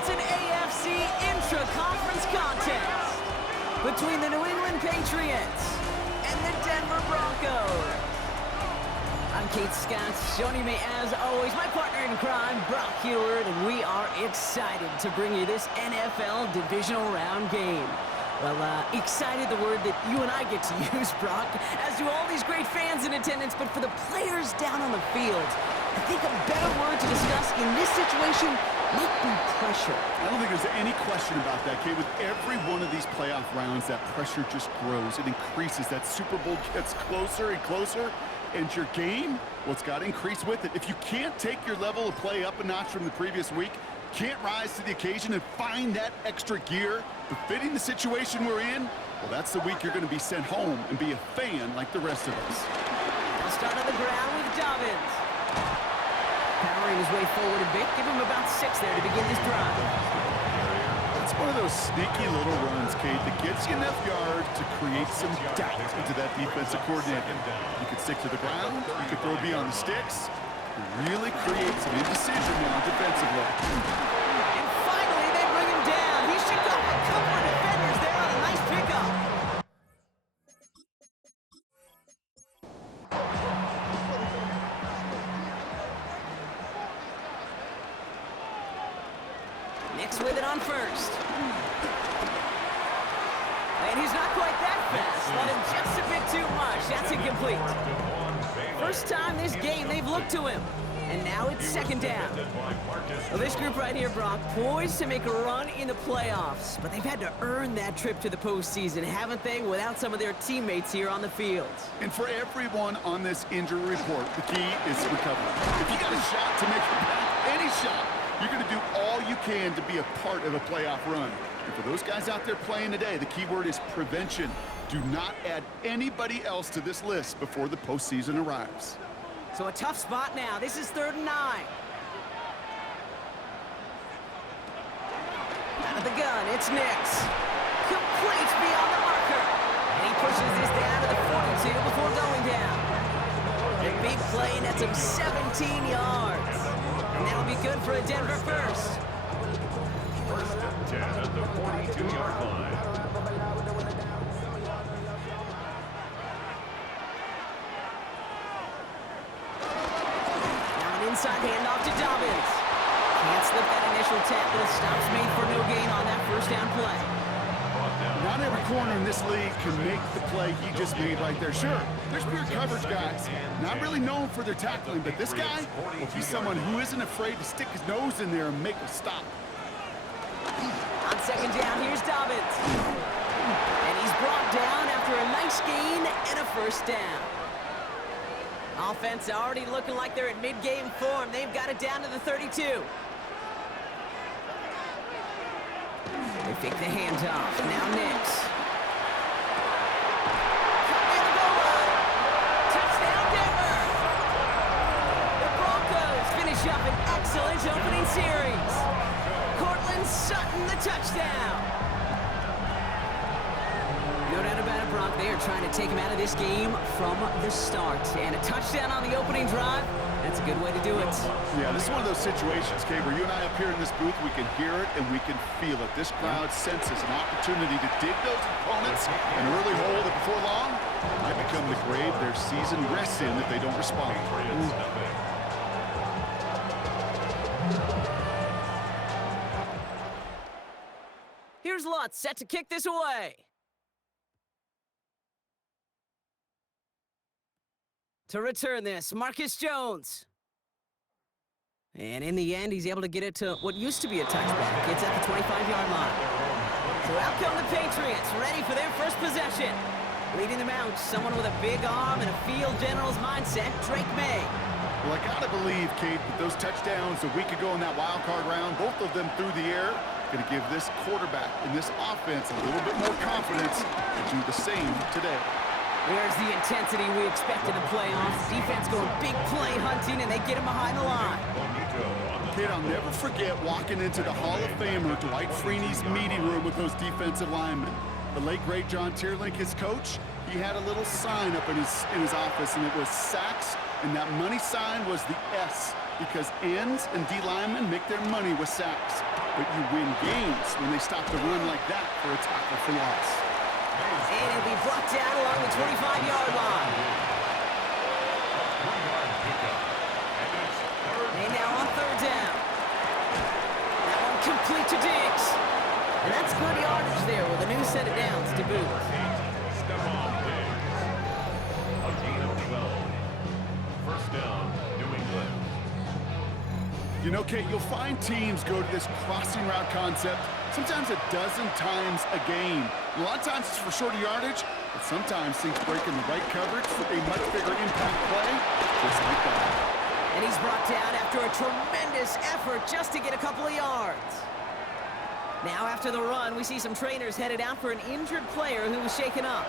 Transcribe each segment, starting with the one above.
It's an AFC intra-conference contest between the New England Patriots and the Denver Broncos. I'm Kate Scott, joining me as always, my partner in crime, Brock Heward, and we are excited to bring you this NFL divisional round game. Well, excited, the word that you and I get to use, Brock, as do all these great fans in attendance, but for the players down on the field, I think a better word to discuss in this situation might be pressure. I don't think there's any question about that, Kate. With every one of these playoff rounds, that pressure just grows. It increases. That Super Bowl gets closer and closer. And your game, well, it's got to increase with it. If you can't take your level of play up a notch from the previous week, can't rise to the occasion and find that extra gear befitting the situation we're in, well, that's the week you're going to be sent home and be a fan like the rest of us. They'll start on the ground with Dobbins. Powering his way forward a bit, give him about 6 there to begin this drive. It's one of those sneaky little runs, Kate, that gets you enough yards to create some doubt into that defensive coordinator. You could stick to the ground, you could throw beyond the sticks, really create some indecision now defensively. And finally, they bring him down. He shook off a couple of defenders there on a nice pickup. Nix with it on first. And he's not quite that fast. Let him just a bit too much. That's incomplete. First time this game they've looked to him. And now it's second down. Well, this group right here, Brock, poised to make a run in the playoffs. But they've had to earn that trip to the postseason, haven't they, without some of their teammates here on the field. And for everyone on this injury report, the key is recovery. If you got a shot to make it back, any shot, you're going to do all you can to be a part of a playoff run. And for those guys out there playing today, the key word is prevention. Do not add anybody else to this list before the postseason arrives. So a tough spot now. This is 3rd and 9. Out of the gun, it's Nix. Complete beyond the marker. And he pushes this down to the 42 before going down. A big play nets him 17 yards. And that'll be good for a Denver first. First and 10 at the 42-yard line. Now an inside handoff to Dobbins. Can't slip that initial tackle. Stops made for no gain on that first down play. Not every corner in this league can make the play he just made right there. Sure, there's pure coverage guys, not really known for their tackling, but this guy, well, he's someone who isn't afraid to stick his nose in there and make a stop. On second down, here's Dobbins. And he's brought down after a nice gain and a first down. Offense already looking like they're at mid-game form. They've got it down to the 32. They fake the handoff. Now Nix. Coming to goal line. Touchdown, Denver. The Broncos finish up an excellent opening series. Cortland Sutton, the touchdown. No doubt about it, Brock. They are trying to take him out of this game from the start. And a touchdown on the opening drive, that's a good way to do it. Yeah, this is one of those situations, Kate, where you and I up here in this booth, we can hear it and we can feel it. This crowd senses an opportunity to dig those opponents an early hole that before long might become the grave their season rests in if they don't respond. Here's Lutz set to kick this away. To return this, Marcus Jones. And in the end, he's able to get it to what used to be a touchback. It's at the 25-yard line. So out come the Patriots, ready for their first possession. Leading them out, someone with a big arm and a field general's mindset, Drake May. Well, I gotta believe, Kate, that those touchdowns a week ago in that wild card round, both of them through the air, going to give this quarterback and this offense a little bit more confidence to do the same today. There's the intensity we expect in the playoffs. Defense going big play hunting, and they get him behind the line. Kid, I'll never forget walking into the Hall of Famer Dwight Freeney's meeting room with those defensive linemen. The late, great John Tierlink, his coach, he had a little sign up in his office, and it was sacks, and that money sign was the S because ends and D linemen make their money with sacks. But you win games when they stop the run like that for a tackle for loss. And he'll be brought down along the 25-yard line. And now on third down. That one complete to Diggs. And that's good yardage there with a new set of downs to boot. A gain of 12. First down, New England. You know, Kate, you'll find teams go to this crossing route concept sometimes a dozen times a game. A lot of times it's for shorter yardage, but sometimes things break in the right coverage for a much bigger impact play, just like that. And he's brought down after a tremendous effort just to get a couple of yards. Now after the run, we see some trainers headed out for an injured player who was shaken up.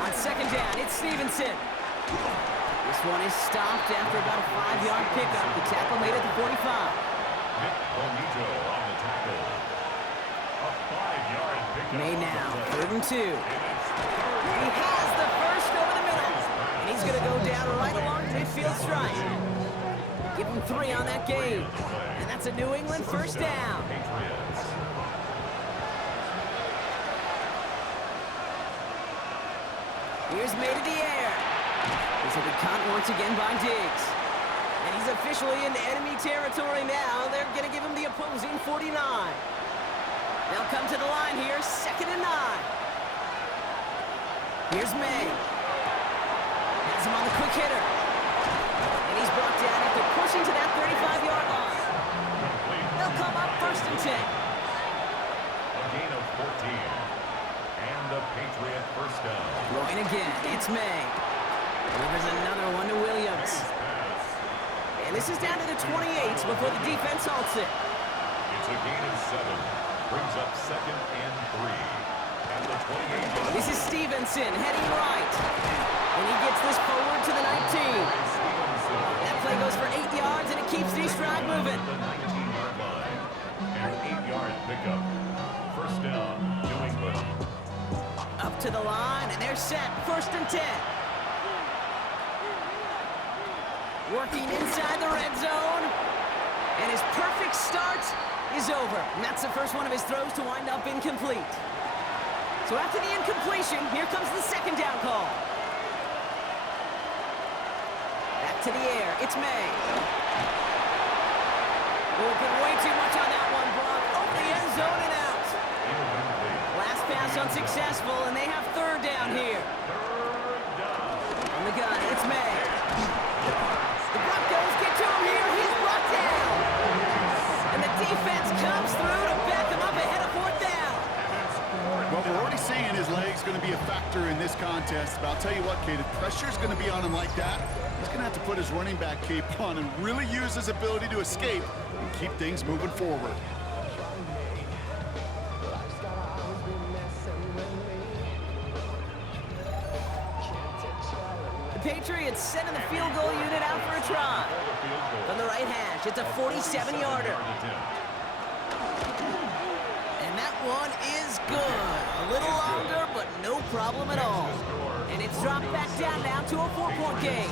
On second down, it's Stevenson. This one is stopped after about a 5-yard pickup. The tackle made at the 45. Nick Bonito on the tackle. A 5-yard pickup. Made now, 3rd and 2. He has the first over the middle. And he's going to go down right along the midfield stripe. Give him 3 on that game. And that's a New England first down. Patriots. Here's made in the air. This will be caught once again by Diggs. And he's officially in enemy territory now. They're going to give him the opposing 49. They'll come to the line here, 2nd and 9. Here's May. Has him on the quick hitter. And he's brought down after pushing to that 35-yard line. They'll come up 1st and 10. A gain of 14. And the Patriot first down. Throwing again, it's May. Delivers another one to Williams. And this is down to the 28 before the defense halts it. It's a gain of 7. Brings up 2nd and 3. At the 28. This is Stevenson heading right. And he gets this forward to the 19. That play goes for 8 yards, and it keeps the stride moving. The 19-yard line. And an 8-yard pickup. First down, New England. Up to the line, and they're set. 1st and 10. Working inside the red zone. And his perfect start is over. And that's the first one of his throws to wind up incomplete. So after the incompletion, here comes the 2nd down call. Back to the air. It's May. Open way too much on that one, Brock. Over the end zone and out. Last pass unsuccessful, and they have 3rd down here. On the gun, it's May. The Broncos get to him here. He's brought down. And the defense comes through to back him up ahead of 4th down. Well, we're already seeing his leg's going to be a factor in this contest. But I'll tell you what, Kate, if pressure's going to be on him like that, he's going to have to put his running back cape on and really use his ability to escape and keep things moving forward. Patriots sending the field goal unit out for a try. From the right hash, it's a 47-yarder. And that one is good. A little longer, but no problem at all. And it's dropped back down now to a 4-point game.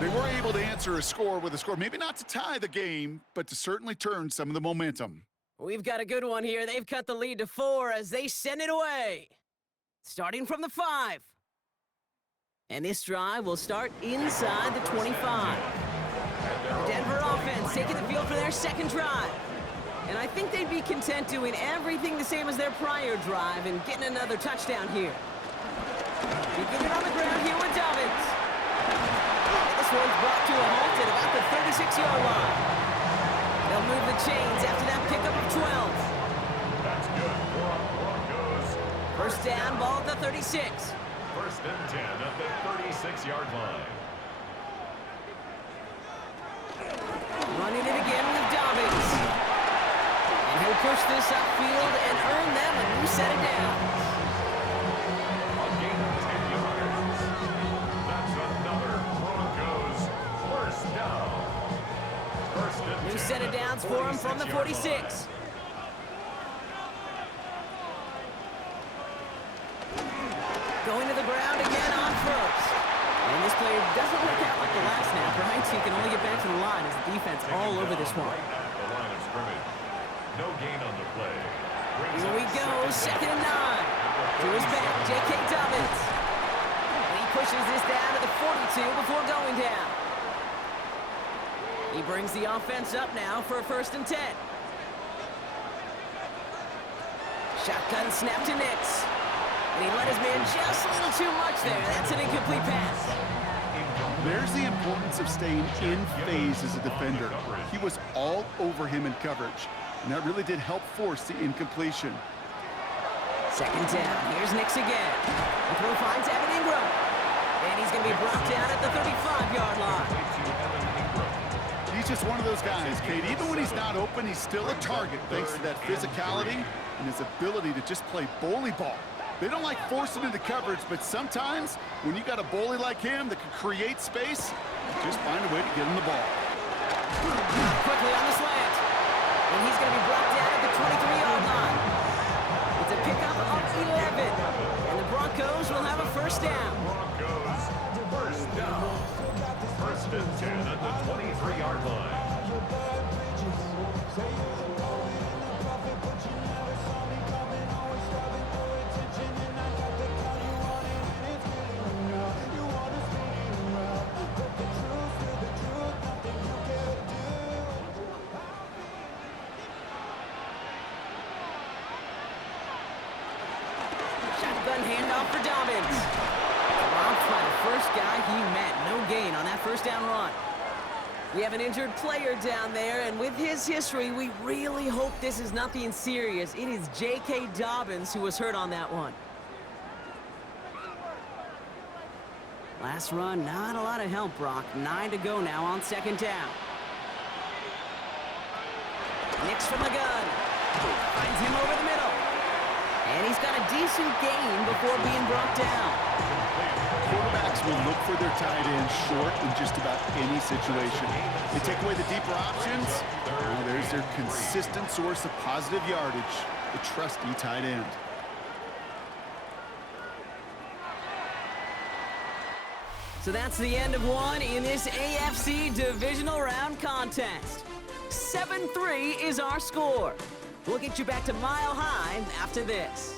They were able to answer a score with a score, maybe not to tie the game, but to certainly turn some of the momentum. We've got a good one here. They've cut the lead to 4 as they send it away. Starting from the 5. And this drive will start inside the 25. Denver offense taking the field for their 2nd drive. And I think they'd be content doing everything the same as their prior drive and getting another touchdown here. Beginning on the ground here with Dobbins. This one's brought to a halt at about the 36-yard line. They'll move the chains after that pickup of 12. That's good for Broncos. First down, ball at the 36. 1st and 10 at the 36-yard line. Running it again with Dobbins. And he'll push this upfield and earn them a new set of downs. A gain of 10 yards. That's another Broncos first down. 1st and 10. New set of downs for him from the 46. get back to the line as the defense all over this one. Right at the line of scrimmage. No gain on the play. Here we go, 2nd and 9. To his back, J.K. Dobbins. And he pushes this down to the 42 before going down. He brings the offense up now for a 1st and 10. Shotgun snap to Nix. And he let his man just a little too much there. That's an incomplete pass. There's the importance of staying in phase as a defender. He was all over him in coverage, and that really did help force the incompletion. 2nd down. Here's Nix again. The throw finds Evan Ingram. And he's going to be brought down at the 35-yard line. He's just one of those guys, Kate. Even when he's not open, he's still a target thanks to that physicality and his ability to just play bully ball. They don't like forcing into coverage, but sometimes when you got a bully like him that can create space, just find a way to get him the ball. Quickly on the slant. And he's going to be brought down at the 23-yard line. It's a pickup of 11. And the Broncos will have a 1st down. Broncos, 1st down. 1st and 10 at the 23-yard line. Shotgun handoff for Dobbins. Robbed by the first guy he met. No gain on that 1st down run. We have an injured player down there, and with his history, we really hope this is nothing serious. It is J.K. Dobbins who was hurt on that one. Last run, not a lot of help, Brock. 9 to go now on 2nd down. Nix from the gun. Finds him over the middle. And he's got a decent gain before being brought down. Quarterbacks will look for their tight end short in just about any situation. They take away the deeper options. Well, there's their consistent source of positive yardage, the trusty tight end. So that's the end of one in this AFC divisional round contest. 7-3 is our score. We'll get you back to Mile High after this.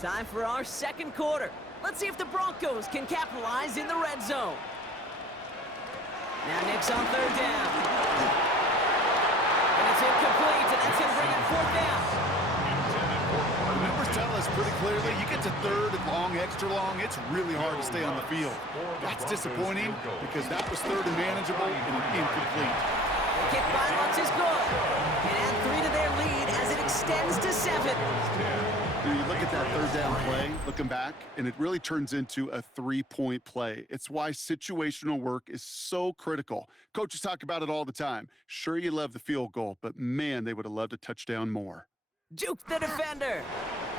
Time for our 2nd quarter. Let's see if the Broncos can capitalize in the red zone. Now Nix on 3rd down. And it's incomplete, and that's going to bring it 4th down. The numbers tell us pretty clearly, you get to 3rd and long, extra long, it's really hard to stay on the field. That's disappointing because that was 3rd and manageable and incomplete. The kick by Lutz is good. And add 3 to their lead as it extends to 7. You look at that 3rd down play, looking back, and it really turns into a 3-point play. It's why situational work is so critical. Coaches talk about it all the time. Sure, you love the field goal, but man, they would have loved a touchdown more. Duke the defender.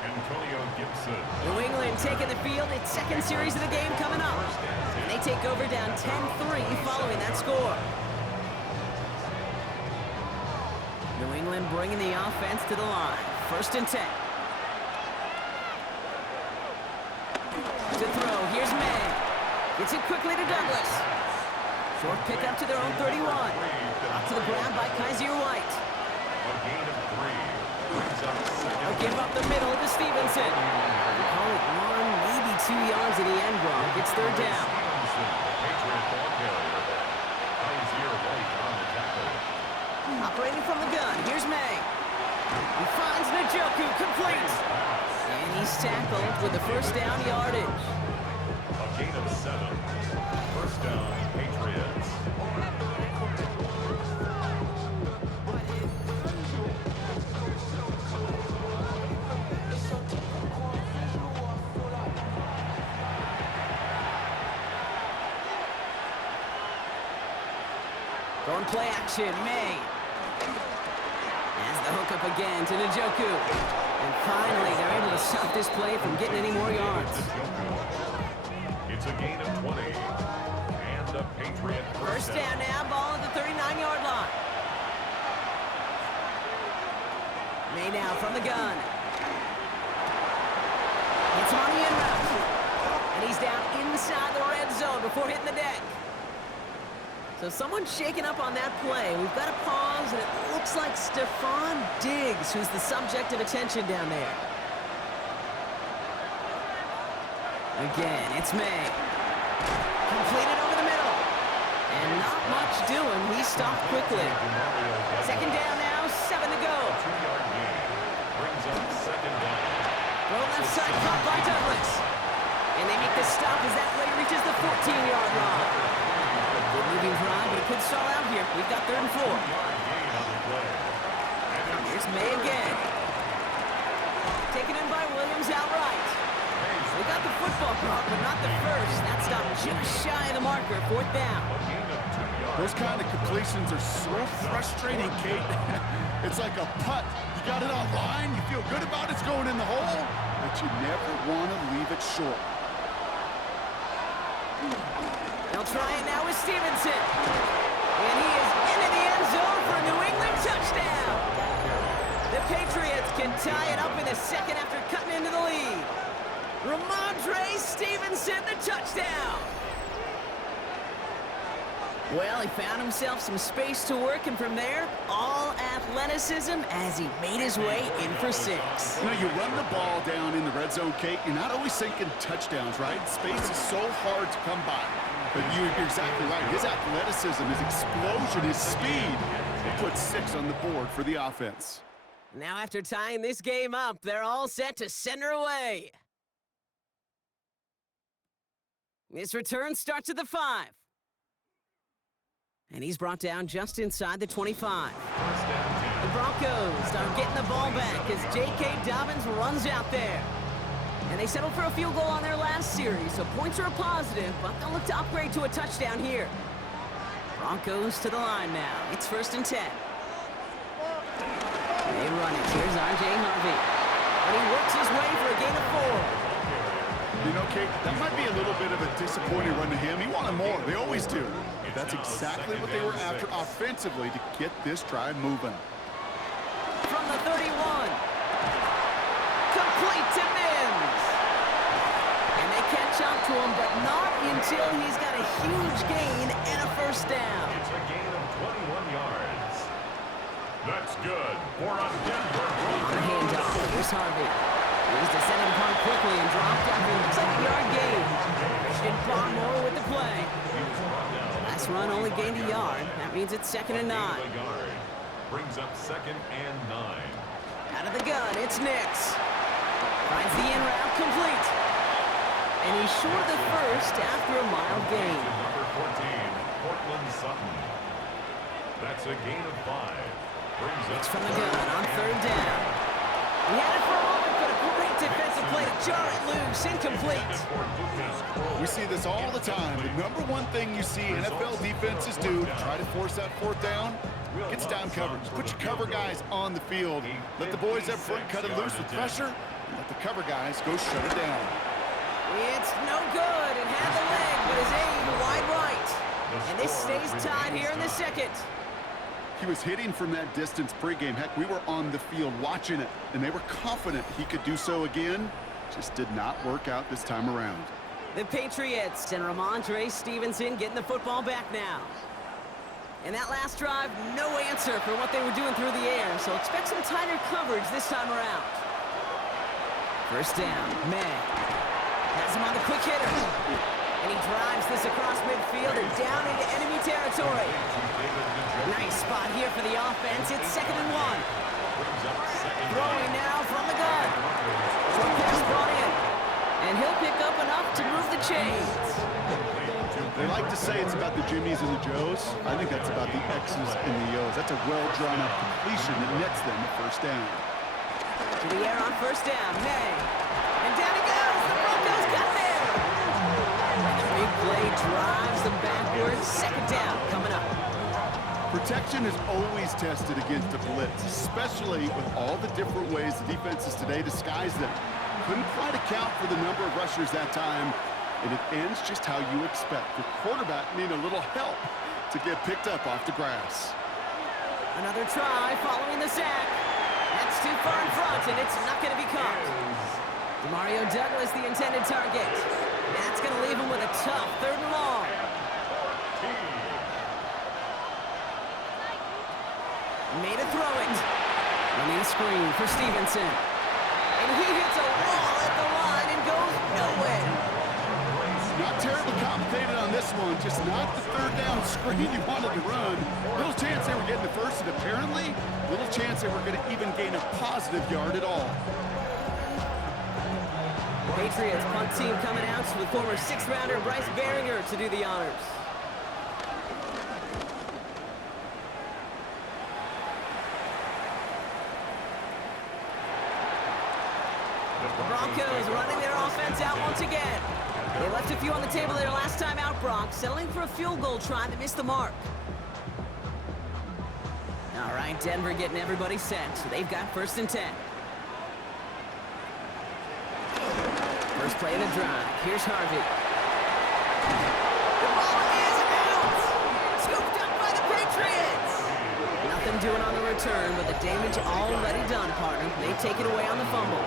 Antonio Gibson. New England taking the field. Its 2nd series of the game coming up. And they take over down 10-3 following that score. New England bringing the offense to the line. 1st and 10. To throw, here's May. Gets it quickly to Douglas. Short pickup to their own 31. Up to the ground by Kaiser White. A gain of 3. Brings up They'll 2nd. give up the middle to Stevenson. We call it 1, maybe 2 yards at the end, Brock. It's 3rd down. Stevenson, the Patriot ball carrier. Kaiser White on the tackle. Operating from the gun, here's May. He finds Njoku, complete. And he's tackled with the 1st down yardage. A gain of 7. 1st down, Patriots. Going play action, May. As the hook up again to Njoku. And finally, they're able to stop this play from getting any more yards. It's It's a gain of 20. And the Patriot First down now, ball at the 39-yard line. May now from the gun. It's on the in route. And he's down inside the red zone before hitting the deck. So someone's shaking up on that play. We've got to pause, and it looks like Stephon Diggs, who's the subject of attention down there. Again, it's May. Completed over the middle. And not much doing. He stopped quickly. Second down now, 7 to go. 2-yard gain. Brings up second down. Throw left side, caught by Douglas. And they make the stop as that play reaches the 14-yard line. Good moving drive, but it could stall out here. We've got 3rd and 4. 2-yard gain on the play. And Here's May again. Taken in by Williams outright. We got the football caught, but not the first. That stop just shy of the marker. 4th down. a gain of 2 yards. Those kind of completions are so frustrating, Kate. It's like a putt. You got it on line, you feel good about it's going in the hole, but you never want to leave it short. They'll try it now with Stevenson. And he is into the end zone for a New England touchdown. The Patriots can tie it up in the second after cutting into the lead. Ramondre Stevenson, the touchdown. Well, he found himself some space to work, and from there, all athleticism as he made his way in for 6. You know, you run the ball down in the red zone, Kate, you're not always thinking touchdowns, right? Space is so hard to come by. But you're exactly right. His athleticism, his explosion, his speed, it puts 6 on the board for the offense. Now, after tying this game up, they're all set to send her away. This return starts at the 5. And he's brought down just inside the 25. The Broncos are getting the ball back as J.K. Dobbins runs out there. And they settled for a field goal on their last series, so points are a positive, but they'll look to upgrade to a touchdown here. Broncos to the line now. It's 1st and 10. They run it. Here's R.J. Harvey. And he works his way for a gain of 4. You know, Kate, that might be a little bit of a disappointing run to him. He wanted more. They always do. That's exactly what they were after offensively to get this drive moving. From the 31. Complete to Mims. And they catch up to him, but not until he's got a huge gain and a 1st down. It's a gain of 21 yards. That's good for a Denver On a Broncos. handoff. Here's Harvey. He's descended upon quickly and dropped after a 7-yard gain. Christian Barmore with the play. Last run only gained a yard. That means it's 2nd and 9. Brings up 2nd and 9. Out of the gun, it's Nix. Finds the in route complete. And he's short of the first after a mild gain. Number 14, Portland Sutton. That's a gain of 5. Brings up It's from the gun on 3rd down. He had it for a moment, but a great defensive play to jar it loose. Incomplete. We see this all the time. The number one thing you see NFL defenses do to try to force that 4th down, gets down coverage. Put your cover guys on the field. Let the boys up front cut it loose with pressure, and let the cover guys go shut it down. It's no good. It had the leg, but his aim wide right. And this stays tied here in the second. He was hitting from that distance pregame. Heck, we were on the field watching it, and they were confident he could do so again. Just did not work out this time around. The Patriots and Ramondre Stevenson getting the football back now. And that last drive, no answer for what they were doing through the air, so expect some tighter coverage this time around. 1st down, May. Has him on the quick hitter. And he drives this across midfield and down into enemy territory. Nice spot here for the offense. It's 2nd and 1. Throwing now from the gun. Short pass brought in. And he'll pick up enough to move the chains. They like to say it's about the Jimmies and the Joes. I think that's about the X's and the O's. That's a well-drawn-up completion that nets them the 1st down. To the air on 1st down, May. And down he goes. The Broncos got there. And the big play drives them backwards. 2nd down coming up. Protection is always tested against a blitz, especially with all the different ways the defenses today disguise them. Couldn't quite account for the number of rushers that time, and it ends just how you expect. The quarterback needing a little help to get picked up off the grass. Another try following the sack. That's too far in front, and it's not going to be caught. Demario Douglas, the intended target. That's going to leave him with a tough 3rd and long. Made a throw it. Running a screen for Stevenson. And he hits a wall at the line and goes nowhere. Not terribly complicated on this one, just not the 3rd down screen you wanted to run. Little chance they were getting the first, and apparently, little chance they were going to even gain a positive yard at all. Patriots punt team coming out with former 6th rounder Bryce Behringer to do the honors. The Broncos running their offense out once again. They left a few on the table their last time out, Bronx, settling for a field goal try that missed the mark. All right, Denver getting everybody set, so they've got 1st and 10. First play of the drive. Here's Harvey. The ball is out! Scooped up by the Patriots! Nothing doing on the return, but the damage already done, partner. They take it away on the fumble.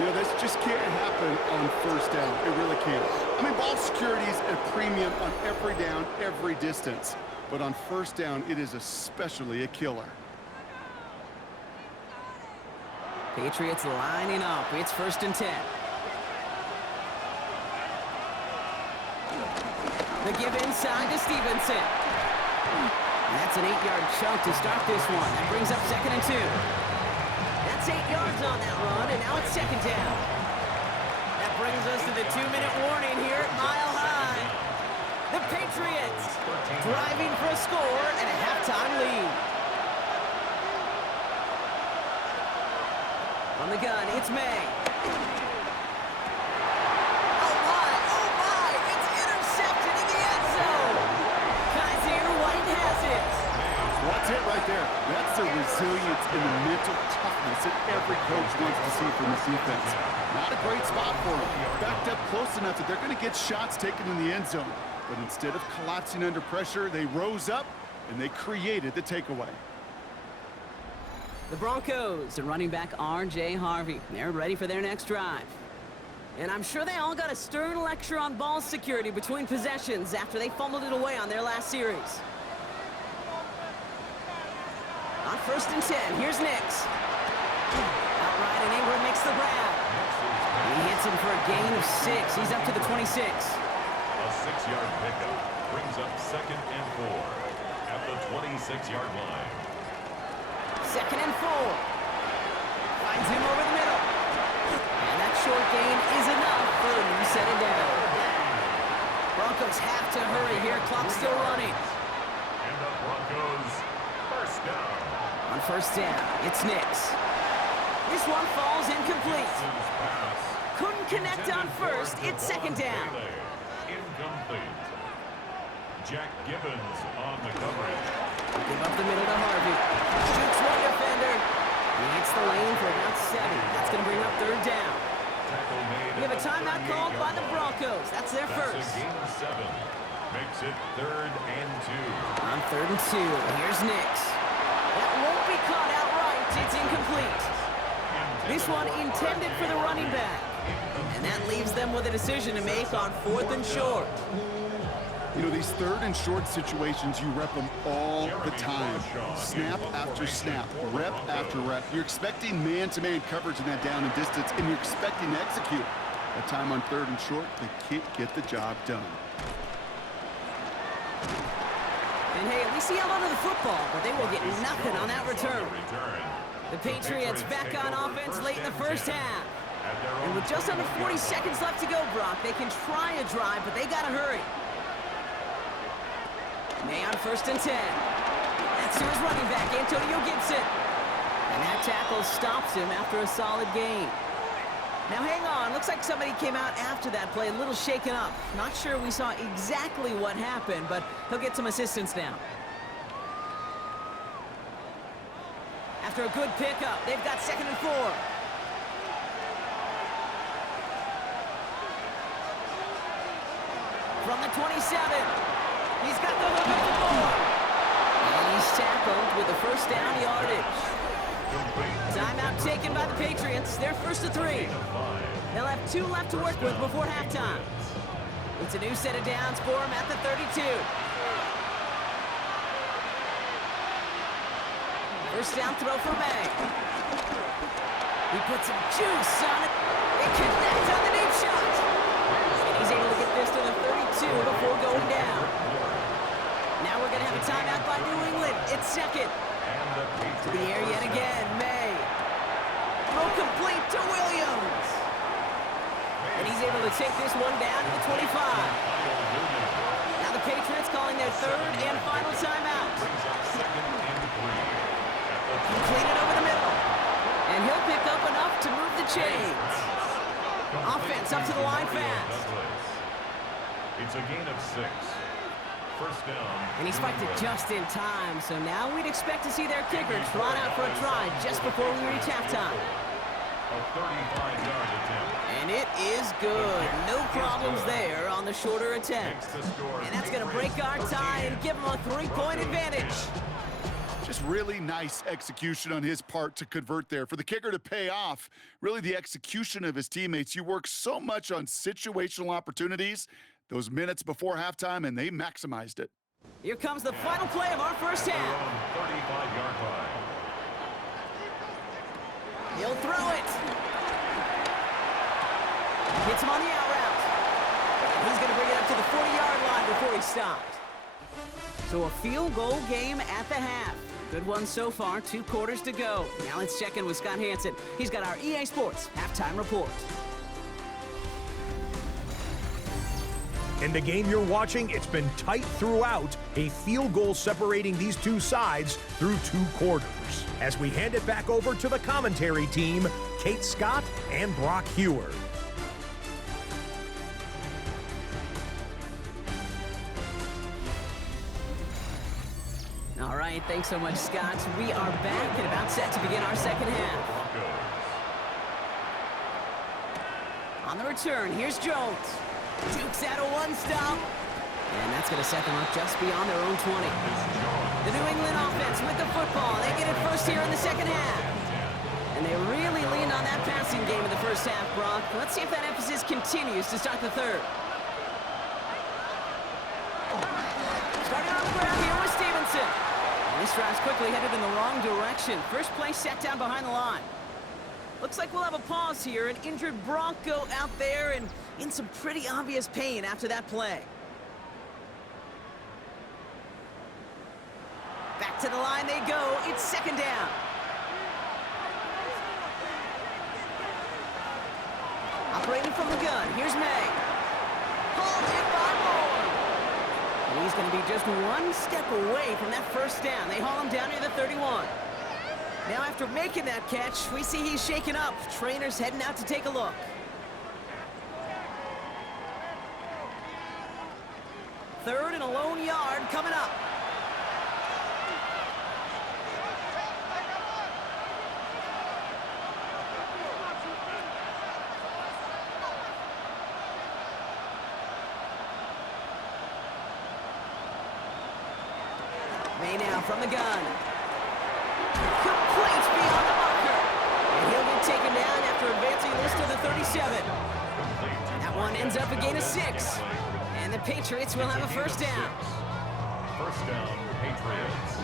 You know, this just can't happen on 1st down. It really can't. I mean, ball security is a premium on every down, every distance. But on 1st down, it is especially a killer. Patriots lining up. It's 1st and 10. The give inside to Stevenson. That's an 8-yard chunk to start this one. That brings up 2nd and 2. That's 8 yards on that run, and now it's 2nd down. That brings us to the 2-minute warning here at Mile High. The Patriots driving for a score and a halftime lead. On the gun, it's May. Oh my, it's intercepted in the end zone. Kaiser White has it. That's it right there. That's the resilience and the mental toughness that every coach wants to see from this defense. Not a great spot for them. Backed up close enough that they're going to get shots taken in the end zone. But instead of collapsing under pressure, they rose up and they created the takeaway. The Broncos and running back R.J. Harvey. They're ready for their next drive. And I'm sure they all got a stern lecture on ball security between possessions after they fumbled it away on their last series. On 1st and 10, here's Nix. Outright, and Ingram makes the grab. He hits him for a gain of 6. He's up to the 26. A 6-yard pickup brings up 2nd and 4 at the 26-yard line. 2nd and 4. Finds him over the middle. And that short gain is enough for them to set it down. Broncos have to hurry here. Clock's still running. And the Broncos 1st down. On 1st down, it's Nix. This one falls incomplete. Couldn't connect on 1st. It's 2nd down. Incomplete. Jack Gibbons on the coverage. Give up the middle to Harvey. Shoots one defender. He hits the lane for about 7. That's going to bring up 3rd down. We have a timeout called by the Broncos. That's their first. That's a gain of 7. Makes it 3rd and 2. On 3rd and 2, here's Nix. That won't be caught outright. It's incomplete. This one intended for the running back. And that leaves them with a decision to make on 4th and short. You know, these 3rd and short situations, you rep them all the time. Snap after snap, rep after rep. You're expecting man-to-man coverage in that down and distance, and you're expecting to execute. That time on 3rd and short, they can't get the job done. And hey, at least he held onto the football, but they will get nothing on that return. The Patriots back on offense late in the 1st half. And with just under 40 seconds left to go, Brock, they can try a drive, but they got to hurry. May on 1st and 10. That's to his running back, Antonio Gibson. And that tackle stops him after a solid gain. Now hang on, looks like somebody came out after that play a little shaken up. Not sure we saw exactly what happened, but he'll get some assistance now. After a good pickup, they've got 2nd and 4. from the 27. He's got the hook up the board. And he's tackled with the first down yardage. Timeout taken by the Patriots. They're first to 3. They'll have 2 left to work with before halftime. It's a new set of downs for him at the 32. First down throw for May. He puts some juice on it. It connects on the deep shot. And he's able to get this to the 32 before going down. Now we're going to have a timeout by New England. It's second. To the air yet again. May. Throw complete to Williams. And he's able to take this one down to the 25. Now the Patriots calling their third and final timeout. Completed over the middle. And he'll pick up enough to move the chains. Offense up to the line fast. It's a gain of 6. First down. And he spiked it just in time. So now we'd expect to see their kicker trot out for a try just before we reach halftime. A 35-yard attempt. And it is good. No problems there on the shorter attempt. And that's going to break our tie and give him a 3-point advantage. Just really nice execution on his part to convert there. For the kicker to pay off, really the execution of his teammates. You work so much on situational opportunities those minutes before halftime, and they maximized it. Here comes the final play of our first half. 35-yard line. He'll throw it. Hits him on the out route. And he's going to bring it up to the 40-yard line before he stopped. So a field goal game at the half. Good one so far, 2 quarters to go. Now let's check in with Scott Hansen. He's got our EA Sports halftime report. In the game you're watching, it's been tight throughout, a field goal separating these two sides through 2 quarters. As we hand it back over to the commentary team, Kate Scott and Brock Heward. All right, thanks so much, Scott. We are back and about set to begin our second half. On the return, here's Jones. Jukes out a 1-stop. And that's going to set them up just beyond their own 20. The New England offense with the football. They get it first here in the second half. And they really leaned on that passing game in the first half, Brock. Let's see if that emphasis continues to start the third. Starting on the ground here with Stevenson. And this drive's quickly headed in the wrong direction. First play set down behind the line. Looks like we'll have a pause here. An injured Bronco out there and in some pretty obvious pain after that play. Back to the line they go. It's second down. Operating from the gun. Here's May. Hauled in by Moore. And he's going to be just 1 step away from that first down. They haul him down near the 31. Now after making that catch, we see he's shaken up. Trainer's heading out to take a look. Third and a lone yard coming up. May now from the gun. Complete beyond the marker. And he'll get taken down after advancing this to the 37. That one ends up a gain of 6. And the Patriots will have a first down. First down, Patriots.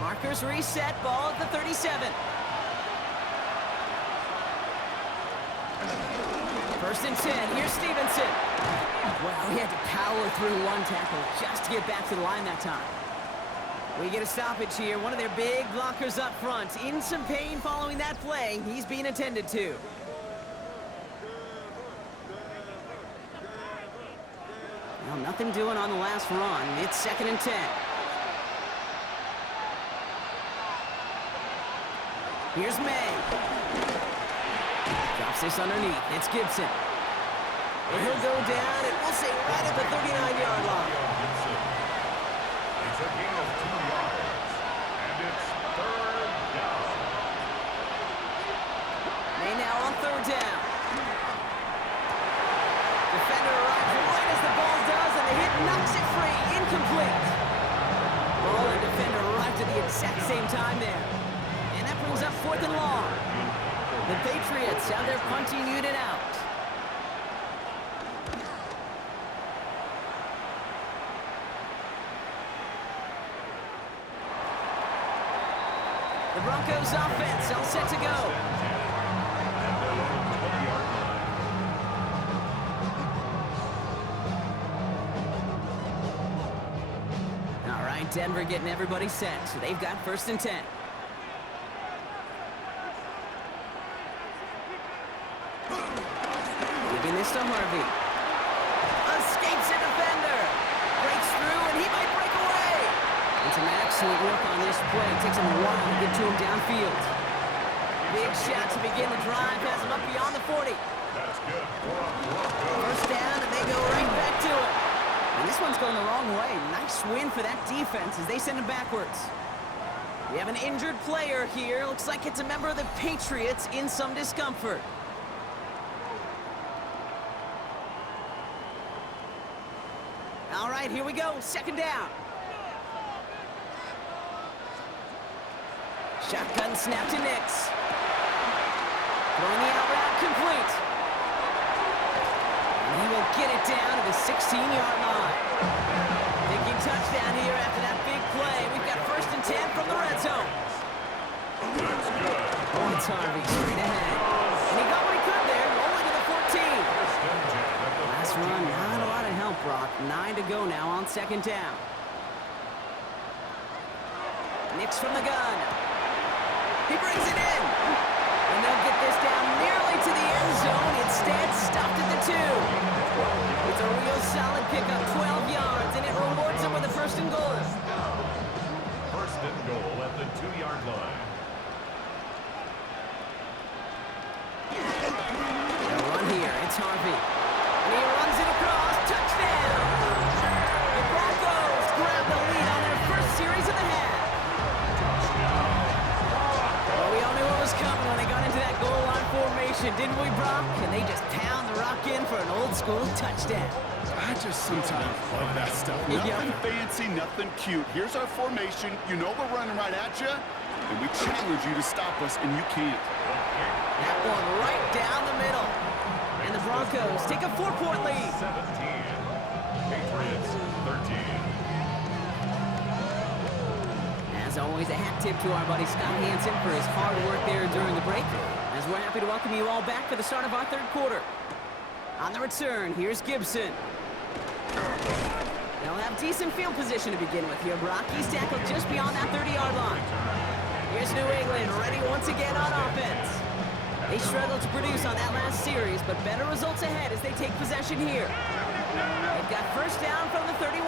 Markers reset, ball at the 37. First and 10, here's Stevenson. Well, he had to power through 1 tackle just to get back to the line that time. We get a stoppage here. One of their big blockers up front. In some pain following that play. He's being attended to. Well, nothing doing on the last run. It's second and 10. Here's May. Drops this underneath. It's Gibson. And he'll go down, and we'll say right at the 39-yard line. It's a gain of 2 yards, and it's third down. May now same time there. And that brings up 4th and long. The Patriots have their punting unit out. The Broncos offense all set to go. All right, Denver getting everybody set, so they've got 1st and 10. Giving this to Harvey. Escapes a defender. Breaks through, and he might break away. And some excellent work on this play. It takes him a while to get to him downfield. Big shot to begin the drive. Has him up beyond the 40. That's good. 1st down, and they go right back to it. And this one's going the wrong way. Nice win for that defense as they send him backwards. We have an injured player here. Looks like it's a member of the Patriots in some discomfort. All right, here we go. 2nd down. Shotgun snap to Nix. Throwing the out route complete. And he will get it down to the 16-yard line. Thinking touchdown here after that big play. We've got 1st and 10 from the red zone. That's good. Points Harvey straight ahead. And he got what he could there, rolling to the 14. Last run, not a lot of help, Brock. 9 to go now on 2nd down. Nix from the gun. He brings it in. And they'll get this down nearly to the end zone. Instead, stopped at the 2. It's a real solid pickup, 12 yards, and it rewards him with a 1st and goal. 1st and goal at the 2-yard line. They'll run here. It's Harvey. And he runs it across. Touchdown! The Broncos grab the lead on their 1st series of the half. Well, we all knew what was coming when they got into that goal line formation, didn't we, Brock? And they just pound the rock in for an old-school touchdown. I just sometimes love that stuff. Nothing fancy, nothing cute. Here's our formation. You know we're running right at you, and we challenge you to stop us, and you can't. That one right down the middle. And the Broncos take a 4-point lead. 17. Patriots 13. As always, a hat tip to our buddy Scott Hansen for his hard work there during the break, as we're happy to welcome you all back for the start of our 3rd quarter. On the return, here's Gibson. They'll have decent field position to begin with here, Brock. He's tackled just beyond that 30-yard line. Here's New England, ready once again on offense. They struggled to produce on that last series, but better results ahead as they take possession here. They've got 1st down from the 31.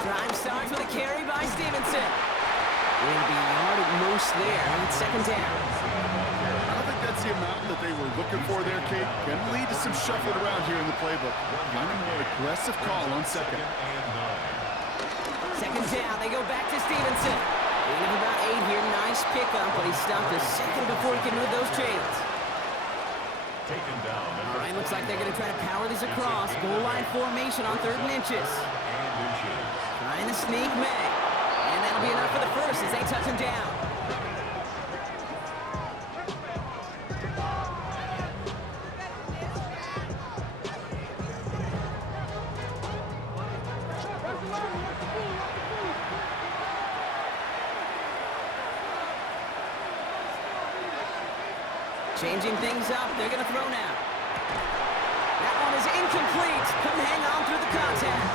Drive starts with a carry by Stevenson. Will be a yard at most there on 2nd down. I don't think that's the amount that they were looking for there, Kate. Going to lead to some shuffling around here in the playbook. Kind of more aggressive call on 2nd. 2nd down, they go back to Stevenson. Gain of about 8 here, nice pickup, but he stopped a second before he can move those chains. Taken down. All right, looks like they're going to try to power this across. Goal line formation on 3rd and inches. Trying to sneak May. And that'll be enough for the 1st as they touch him down. Changing things up, they're going to throw now. That one is incomplete. Couldn't hang on through the contact.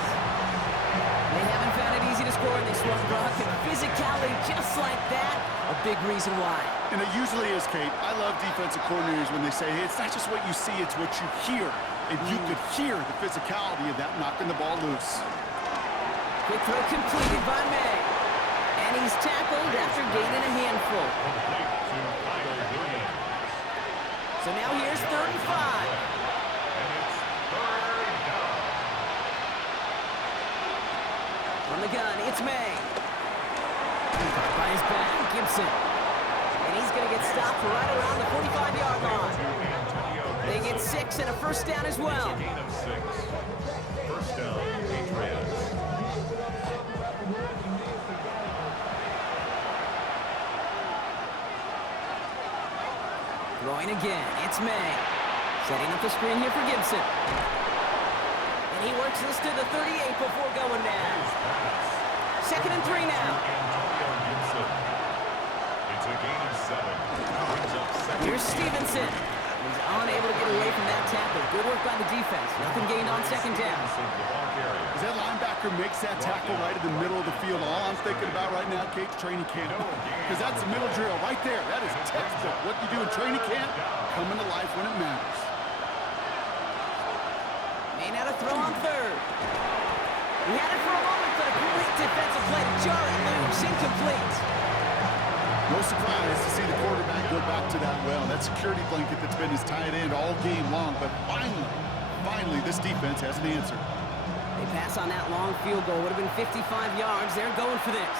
They haven't found it easy to score in this one, Brock. And physicality just like that, a big reason why. And it usually is, Kate. I love defensive coordinators when they say, hey, it's not just what you see, it's what you hear. And you could hear the physicality of that knocking the ball loose. Quick throw completed by May. And he's tackled after gaining a handful. So now here's 3rd and 5. From the gun, it's May. Caught by his back, Gibson. And he's going to get stopped right around the 45-yard line. They get 6 and a 1st down as well. Gain of 6. 1st down, Patriots. Throwing again, it's May. Setting up the screen here for Gibson. And he works this to the 38 before going down. 2nd and 3 now. It's a gain of 7. Brings up second. Here's Stevenson. He's unable to get away from that tackle. Good work by the defense. Nothing gained on 2nd down. As that linebacker makes that tackle right in the middle of the field, all I'm thinking about right now, Kate, training camp. Because that's a middle drill right there. That is textbook. What you do in training camp, coming to life when it matters. May now to throw on 3rd. He had it for a moment, but a great defensive play to jar it loose. Incomplete. No surprise to see the quarterback go back to that well. That security blanket that's been his tight end all game long. But finally, this defense has an answer. They pass on that long field goal. Would have been 55 yards. They're going for this.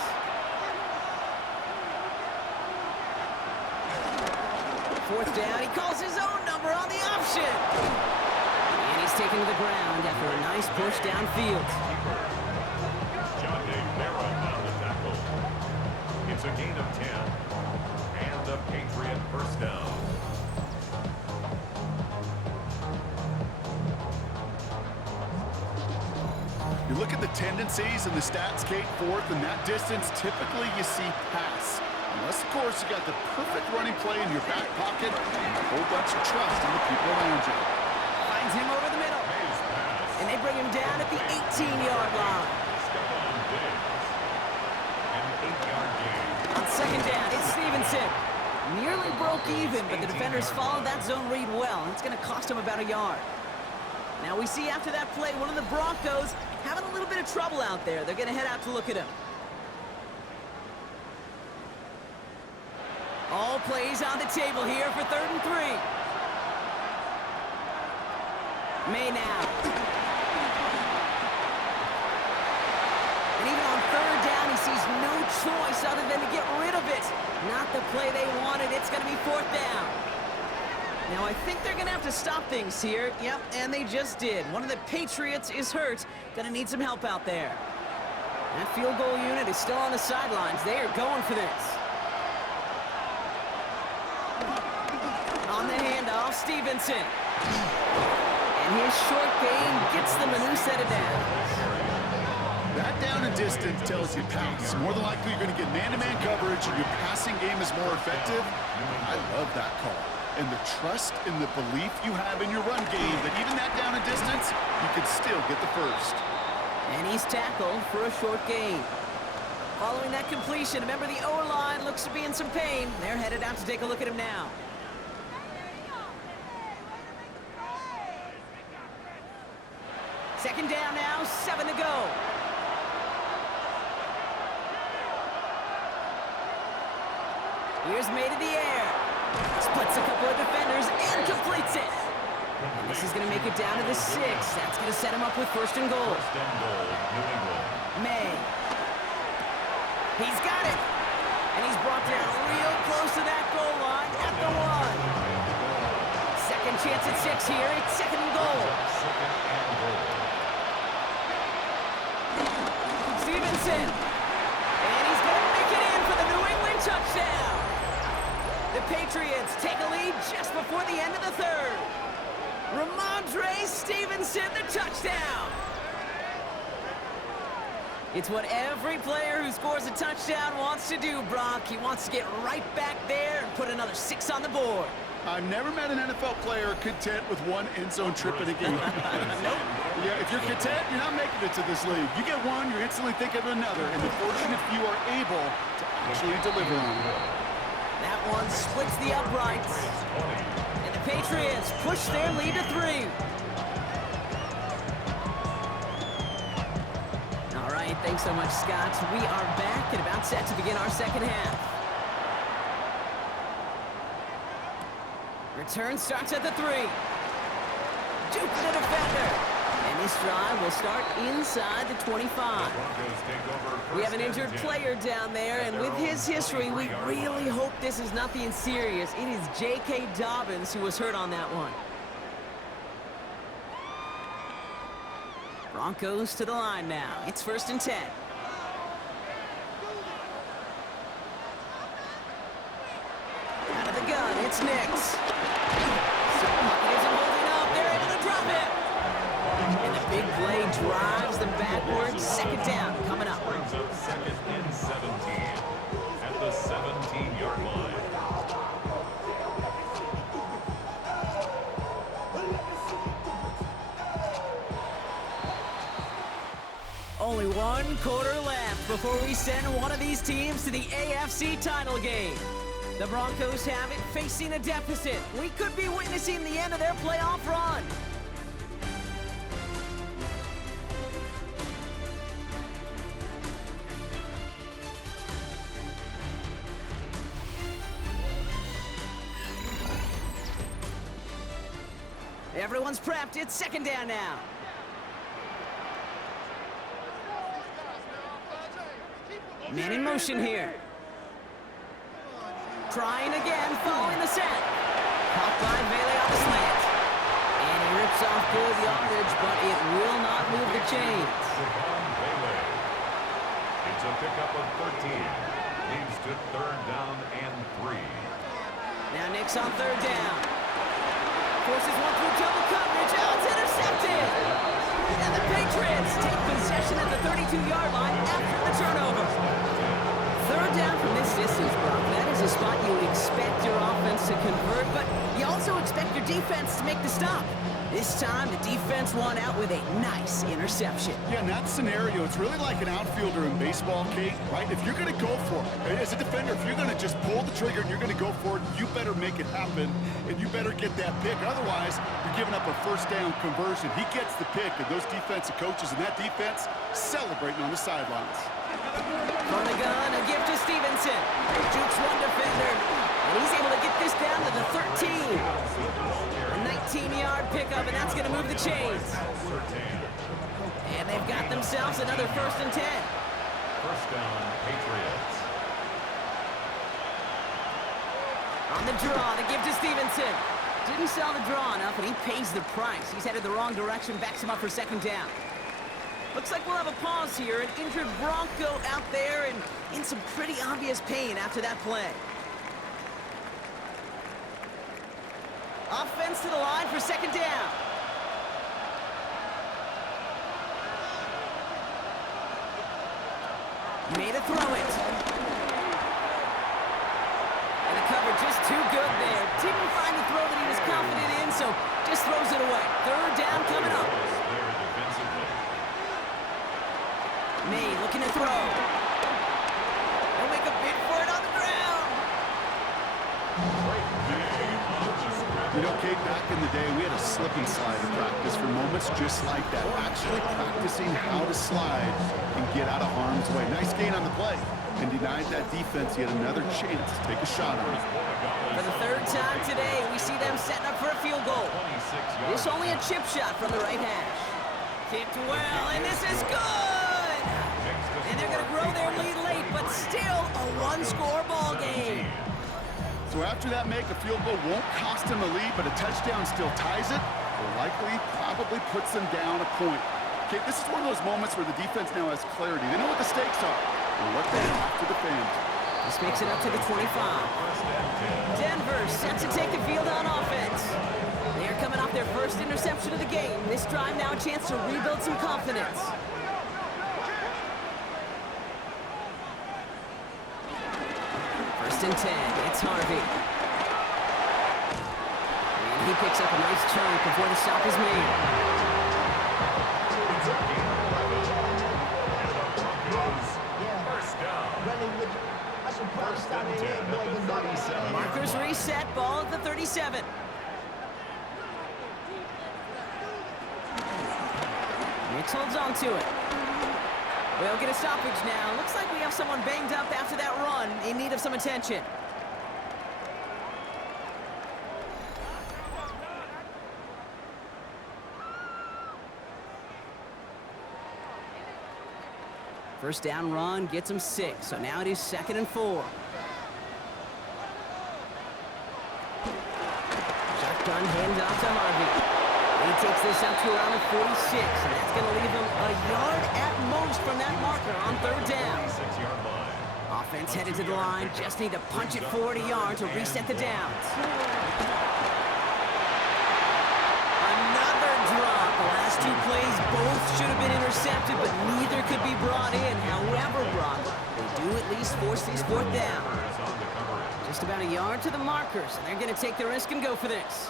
Fourth down. He calls his own number on the option. And he's taken to the ground after a nice push downfield. It's a gain of 10, and the Patriot first down. You look at the tendencies and the stats, Kate, 4th, and that distance, typically you see pass. Unless, of course, you got the perfect running play in your back pocket and a whole bunch of trust in the people around you. Finds him over the middle. And they bring him down at the 18-yard line. On 2nd down, it's Stevenson. Nearly broke even, but the defenders followed that zone read well. It's going to cost him about a yard. Now we see after that play, one of the Broncos having a little bit of trouble out there. They're going to head out to look at him. All plays on the table here for 3rd and 3. May now. And even on 3rd down, he sees no choice other than to get rid of it. Not the play they wanted. It's going to be 4th down. Now, I think they're going to have to stop things here. Yep, and they just did. One of the Patriots is hurt. Going to need some help out there. That field goal unit is still on the sidelines. They are going for this. On the handoff, Stevenson. And his short gain gets them a new set of downs. That down and distance tells you pass. More than likely, you're going to get man-to-man coverage, and your passing game is more effective. I love that call. And the trust and the belief you have in your run game that even that down and distance, you can still get the first. And he's tackled for a short gain. Following that completion, remember the O-line looks to be in some pain. They're headed out to take a look at him now. Second down now, 7 to go. Here's May to the air. Splits a couple of defenders and completes it. And this is going to make it down to the 6. That's going to set him up with 1st and goal. May. He's got it. And he's brought down real close to that goal line at the 1. Second chance at 6 here. It's 2nd and goal. Stevenson. And he's going to make it in for the New England touchdown. The Patriots take a lead just before the end of the 3rd. Ramondre Stevenson, the touchdown. It's what every player who scores a touchdown wants to do, Brock. He wants to get right back there and put another 6 on the board. I've never met an NFL player content with one end zone trip in a game. Nope. Yeah, if you're content, you're not making it to this league. You get one, you're instantly thinking of another, and the fortunate few are able to actually deliver on it. That one splits the uprights. And the Patriots push their lead to 3. All right, thanks so much, Scott. We are back and about set to begin our second half. Return starts at the 3. Juke the defender. And this drive will start inside the 25. We have an injured player down there, and with his history, we really hope this is nothing serious. It is J.K. Dobbins who was hurt on that one. Broncos to the line now. It's 1st and 10. Out of the gun, it's Nix. Pocket isn't holding up. They're able to drop it. And the big play drives them backwards. Second down coming up. Brings up second and 17 at the 17-yard line. Only one quarter left before we send one of these teams to the AFC title game. The Broncos have it, facing a deficit. We could be witnessing the end of their playoff run. Everyone's prepped. It's second down now. Man in motion here. Trying again, following the set. Caught by Bailey on the slant. And he rips off good yardage, but it will not move the chains. It's a pickup of 13. Leads to third down and 3. Now Nix on third down. Forces one through double coverage. Oh, it's intercepted. And the Patriots take possession at the 32-yard line after the turnover. Third down from this distance, Brock. That is a spot you expect your offense to convert, but you also expect your defense to make the stop. This time, the defense won out with a nice interception. Yeah, in that scenario, it's really like an outfielder in baseball, Kate, right? If you're going to go for it, as a defender, if you're going to just pull the trigger and you're going to go for it, you better make it happen, and you better get that pick. Otherwise, you're giving up a first down conversion. He gets the pick, and those defensive coaches and that defense celebrating on the sidelines. From the gun, a gift to Stevenson. Jukes one defender, and he's able to get this down to the 13. A 19-yard pickup, and that's going to move the chains. And they've got themselves another 1st and 10. First down, Patriots. On the draw, to give to Stevenson. Didn't sell the draw enough, and he pays the price. He's headed the wrong direction, backs him up for second down. Looks like we'll have a pause here. An injured Bronco out there and in some pretty obvious pain after that play. Offense to the line for second down. Made a throw it. And the cover just too good there. Didn't find the throw that he was confident in, so just throws it away. Third down coming up. May looking to throw. They'll make a bid for it on the ground. You know, Kate, back in the day, we had a slip and slide in practice for moments just like that. Actually practicing how to slide and get out of harm's way. Nice gain on the play. And denied that defense yet another chance to take a shot on it. For the third time today, we see them setting up for a field goal. This only a chip shot from the right hash. Kicked well, and this is good! And they're going to grow their lead late, but still a one-score ball game. So after that make, a field goal won't cost them the lead, but a touchdown still ties it, or likely probably puts them down a point. Okay, this is one of those moments where the defense now has clarity. They know what the stakes are and what they have to defend. This makes it up to the 25. Denver set to take the field on offense. They are coming off their first interception of the game. This drive now a chance to rebuild some confidence. First and 10, it's Harvey. And he picks up a nice chunk before the stop is made. Markers reset, ball at the 37. Nix holds on to it. We'll get a stoppage now. Looks like we have someone banged up after that run in need of some attention. First down run gets him 6, so now it is 2nd and 4. Shotgun handoff to Harvey. He takes this out to around the 46, and that's going to leave him a yard at most from that marker on third down. Offense headed to the line. Just need to punch it forward a yard to reset the downs. Another drop. The last two plays both should have been intercepted, but neither could be brought in. However, Brock, they do at least force these fourth down. Just about a yard to the markers, and they're going to take the risk and go for this.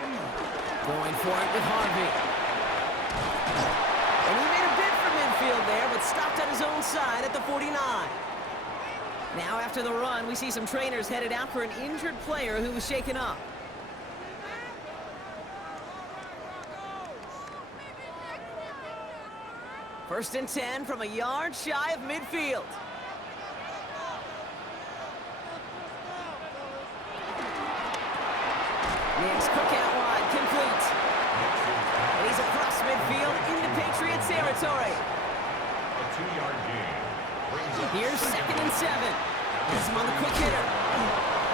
Going for it with Harvey. And he made a bid for midfield there, but stopped on his own side at the 49. Now after the run, we see some trainers headed out for an injured player who was shaken up. First and 10 from a yard shy of midfield. Nick's cook out wide, complete. And he's across midfield into Patriots territory. A 2-yard gain. Here's 2nd and 7. Gets him on the quick hitter.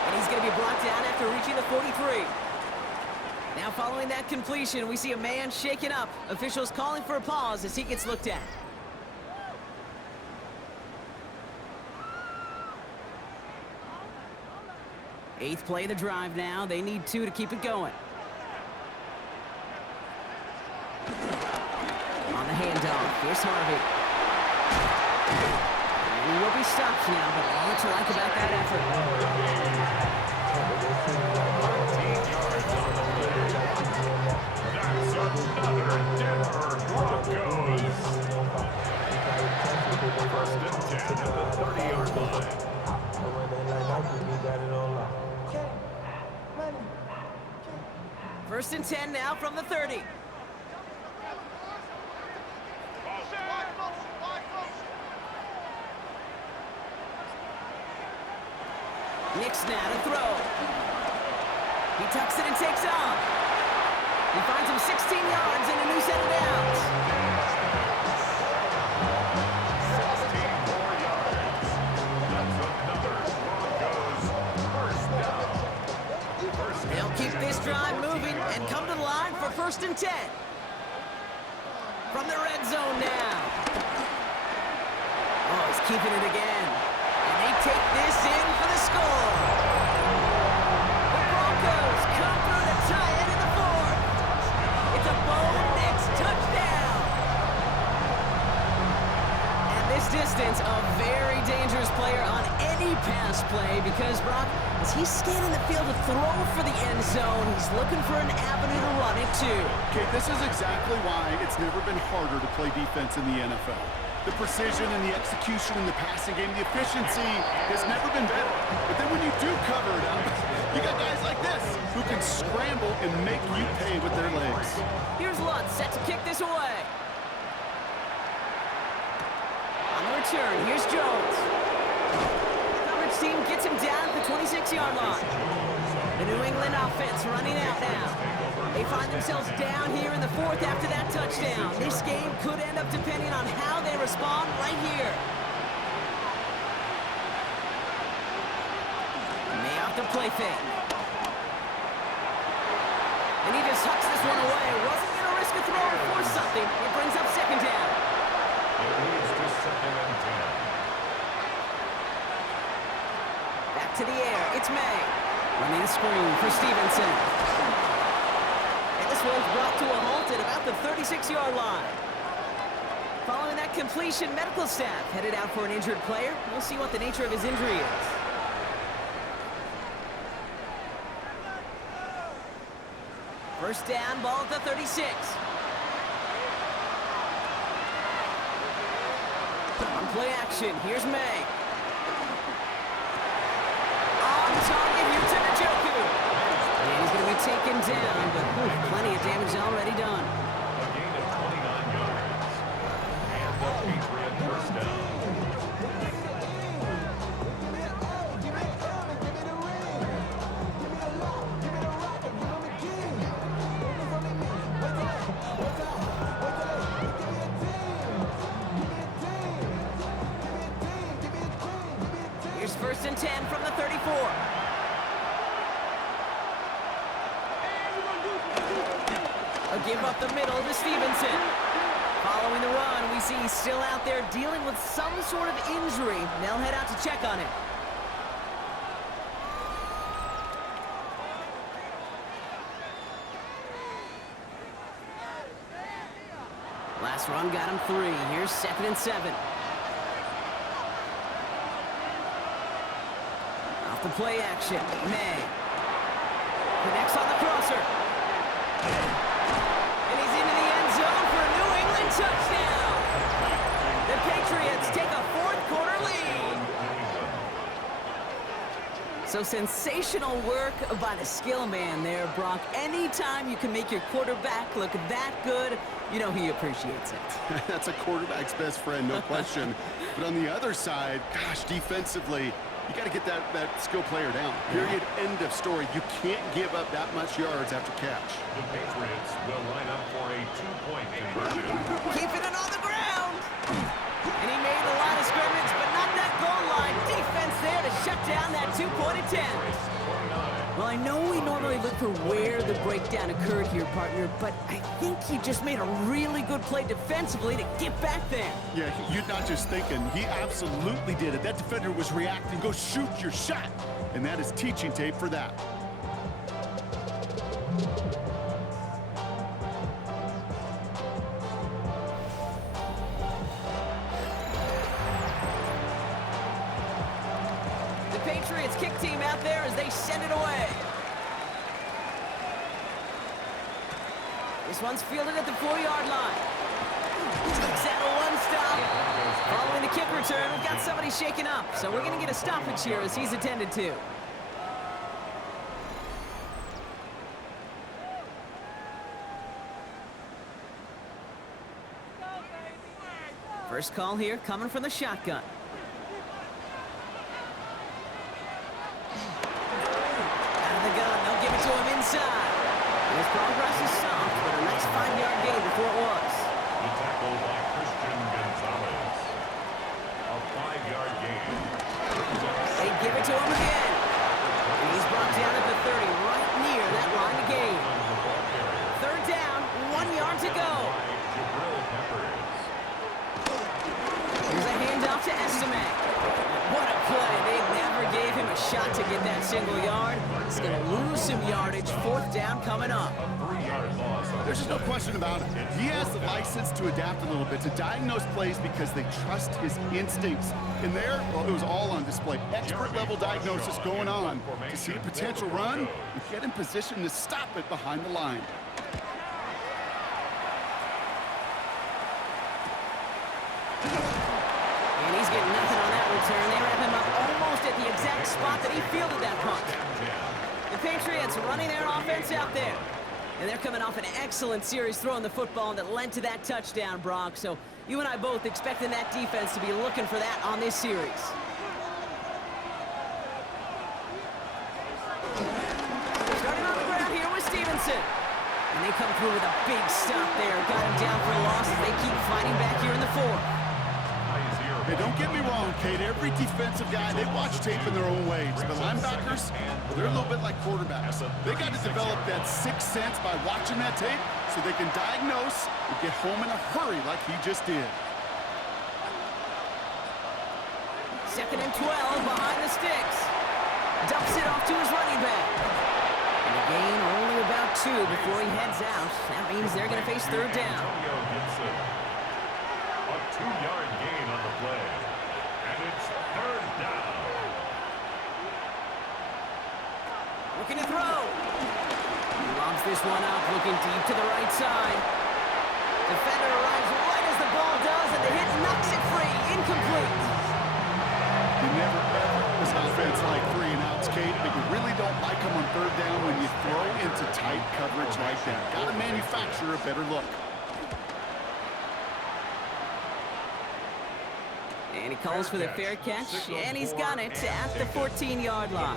And he's going to be brought down after reaching the 43. Now following that completion, we see a man shaken up. Officials calling for a pause as he gets looked at. Eighth play of the drive now. They need 2 to keep it going. On the handoff, here's Harvey. And he will be stopped now, but all to like about that effort. That's another Denver Broncos. First and 10 at the 30-yard line. First and 10 now from the 30. Nick's now to throw. He tucks it and takes off. He finds him 16 yards and a new set of downs. 16 more yards. That's another Broncos first down. They'll keep this drive moving and come to the line for first and 10. From the red zone now. Oh, he's keeping it again. And they take this in for the score. The Broncos come through to tie it in the 4th. It's a Bo Nix touchdown. At this distance, a very dangerous player on any pass play because, Brock, as he's scanning the field to throw for the end zone, he's looking for an avenue to run it too. Okay, this is exactly why it's never been harder to play defense in the NFL. The precision and the execution in the passing game, the efficiency has never been better. But then when you do cover it up, you got guys like this who can scramble and make you pay with their legs. Here's Lutz set to kick this away. On the return, here's Jones. Coverage team gets him down at the 26-yard line. The New England offense running out now. They find themselves down here in the 4th after that touchdown. This game could end up depending on how they respond right here. And they off the play fake. And he just hucks this one away. Wasn't going to risk a throw or force something. It brings up 2nd down. It leads to 2nd and 10. Back to the air. It's May. Running a screen for Stevenson. And this one's brought to a halt at about the 36-yard line. Following that completion, medical staff headed out for an injured player. We'll see what the nature of his injury is. First down, ball at the 36. On play action, here's May. On target here to Njoku. And he's going to be taken down, but plenty of damage already done. A gain of 29 yards. And the Patriot first down. Here's first and 10 from the 34. A give up the middle to Stevenson. Following Following the run, we see he's still out there dealing with some sort of injury. They'll head out to check on him. Last run got him 3. Here's 2nd and 7. Off the play action. May. Connects on the crosser. And he's into the end zone for a New England touchdown. The Patriots take a 4th quarter lead. So sensational work by the skill man there, Brock. Anytime you can make your quarterback look that good, you know he appreciates it. That's a quarterback's best friend, no question. But on the other side, gosh, defensively, you got to get that skill player down. Period, end of story. You can't give up that much yards after catch. The Patriots will line up for a 2-point conversion. Keeping it on the ground. And he made the line of scrimmage, but not that goal line. Defense there to shut down that 2-point attempt. Well, I know we normally look for where the breakdown occurred here, partner, but I think he just made a really good play defensively to get back there. Yeah, you're not just thinking. He absolutely did it. That defender was reacting. Go shoot your shot. And that is teaching tape for that. Patriots kick team out there as they send it away. This one's fielded at the 4-yard line. Takes out a 1-stop. Following the kick return, we've got somebody shaken up. So we're going to get a stoppage here as he's attended to. First call here coming from the shotgun. To him inside. And his progress is soft, but a nice 5-yard gain before it was. The tackle by Christian Gonzalez. A 5-yard gain. They give it to him again. And he's brought down at the 30, right near that line of gain. 3rd down, 1 yard to go. Here's a handoff to Estime. What a play. They never gave him a shot to get that single yard. He's going to lose some yardage. 4th down coming up. There's just no question about it. He has the license to adapt a little bit, to diagnose plays because they trust his instincts. And there, well, it was all on display. Expert-level diagnosis going on to see a potential run and get in position to stop it behind the line. And he's getting nothing on that return. They wrap him up almost at the exact spot that he fielded that punt. The Patriots running their offense out there. And they're coming off an excellent series throwing the football that led to that touchdown, Brock. So you and I both expecting that defense to be looking for that on this series. Starting on the ground here with Stevenson. And they come through with a big stop there. Got him down for a loss as they keep fighting back here in the 4th. Hey, don't get me wrong, Kate. Every defensive guy, they watch tape in their own ways. But linebackers, well, they're a little bit like quarterbacks. They got to develop that sixth sense by watching that tape so they can diagnose and get home in a hurry like he just did. 2nd and 12 behind the sticks. Dumps it off to his running back. And a gain only about 2 before he heads out. That means they're going to face 3rd down. A 2-yard gain on the play. And it's 3rd down. Looking to throw. He lobs this one up, looking deep to the right side. Defender arrives right as the ball does, and the hit knocks it free. Incomplete. You never ever was an offense like 3 and outs, Kate, but you really don't like them on 3rd down when you throw into tight coverage like that. Got to manufacture a better look. And he calls for the fair catch, and he's got it at the 14-yard line.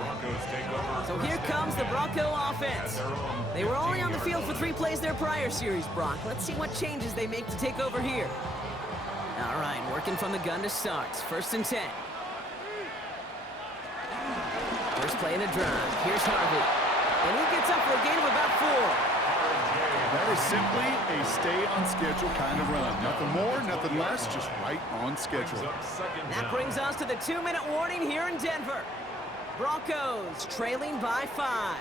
So here comes the Bronco offense. They were only on the field for 3 plays their prior series, Brock. Let's see what changes they make to take over here. All right, working from the gun to start. 1st and 10. First play in a drive. Here's Harvey. And he gets up for a gain of about 4. That is simply a stay-on-schedule kind of run. Nothing more, nothing less, just right on schedule. That brings us to the 2-minute warning here in Denver. Broncos trailing by 5.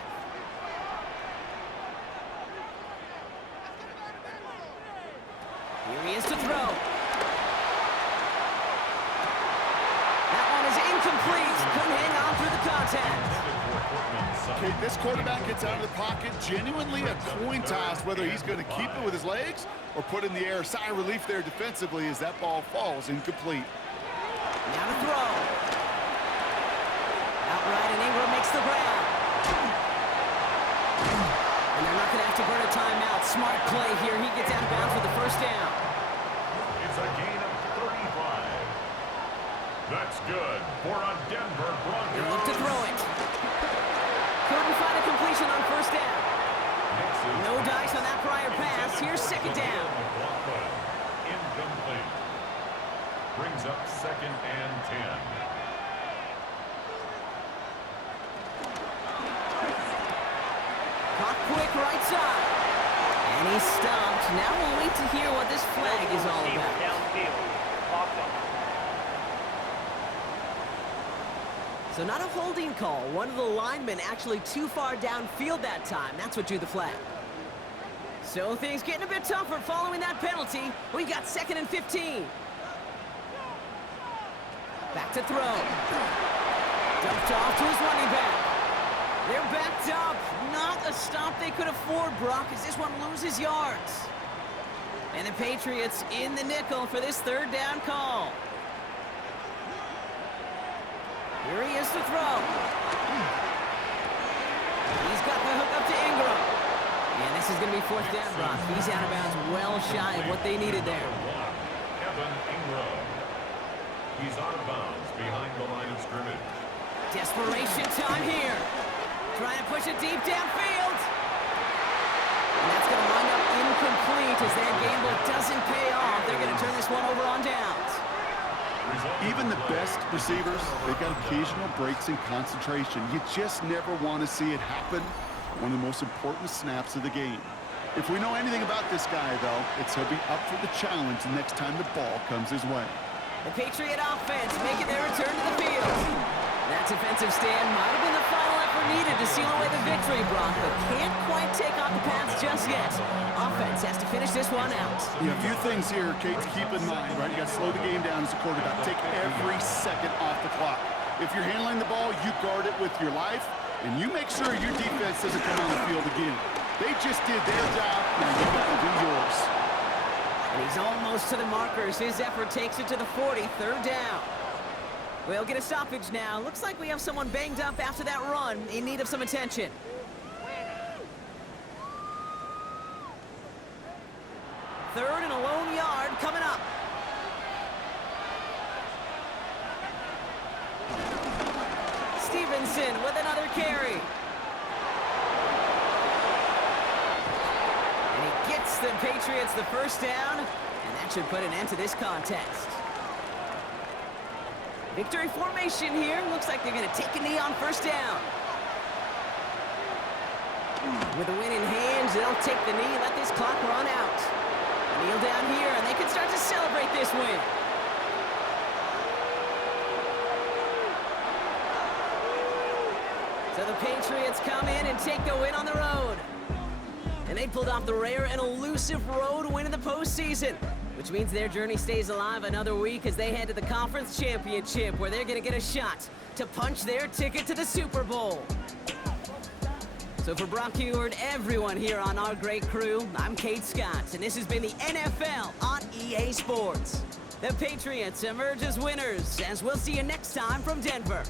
Here he is to throw. That one is incomplete. Couldn't hang on through the contact. Okay, this quarterback gets out of the pocket, genuinely a coin toss whether he's going to keep it with his legs or put in the air. Sigh of relief there defensively as that ball falls incomplete. Now to throw. Outright, and Ingram makes the grab. And they're not going to have to burn a timeout. Smart play here. He gets out of bounds for the first down. It's a gain of 35. That's good for a Denver Broncos. They look to throw it. Couldn't find a completion on first down. No dice on that prior pass. Here's second down. Incomplete. Brings up 2nd and 10. Caught quick right side. And he's stopped. Now we'll wait to hear what this flag is all about. So not a holding call. One of the linemen actually too far downfield that time. That's what drew the flag. So things getting a bit tougher following that penalty. We got 2nd and 15. Back to throw. Dumped off to his running back. They're backed up. Not a stop they could afford, Brock, as this one loses yards. And the Patriots in the nickel for this 3rd down call. Here he is to throw. He's got the hook up to Ingram. And this is going to be 4th down, Brock. He's out of bounds well shy of what they needed there. Evan Ingram. He's out of bounds behind the line of scrimmage. Desperation time here. Trying to push it deep downfield. And that's going to wind up incomplete as their gamble doesn't pay off. They're going to turn this one over on downs. Even the best receivers, they've got occasional breaks in concentration. You just never want to see it happen. One of the most important snaps of the game. If we know anything about this guy, though, it's he'll be up for the challenge the next time the ball comes his way. The Patriot offense making their return to the field. That defensive stand might have been the final effort needed to seal away the victory, Brock, but can't quite take off the pass just yet. Offense has to finish this one out. Yeah, a few things here, Kate, to keep in mind, right? You got to slow the game down as a quarterback. Take every second off the clock. If you're handling the ball, you guard it with your life, and you make sure your defense doesn't come on the field again. They just did their job, now you got to do yours. And he's almost to the markers. His effort takes it to the 40, 3rd down. We'll get a stoppage now. Looks like we have someone banged up after that run, in need of some attention. Third and a lone yard coming up. Stevenson with another carry. And he gets the Patriots the first down, and that should put an end to this contest. Victory formation here. Looks like they're going to take a knee on first down. With the win in hand, they'll take the knee, let this clock run out. Kneel down here, and they can start to celebrate this win. So the Patriots come in and take the win on the road. And they pulled off the rare and elusive road win in the postseason, which means their journey stays alive another week as they head to the Conference Championship, where they're going to get a shot to punch their ticket to the Super Bowl. So for Brock Heward, everyone here on our great crew, I'm Kate Scott, and this has been the NFL on EA Sports. The Patriots emerge as winners, as we'll see you next time from Denver.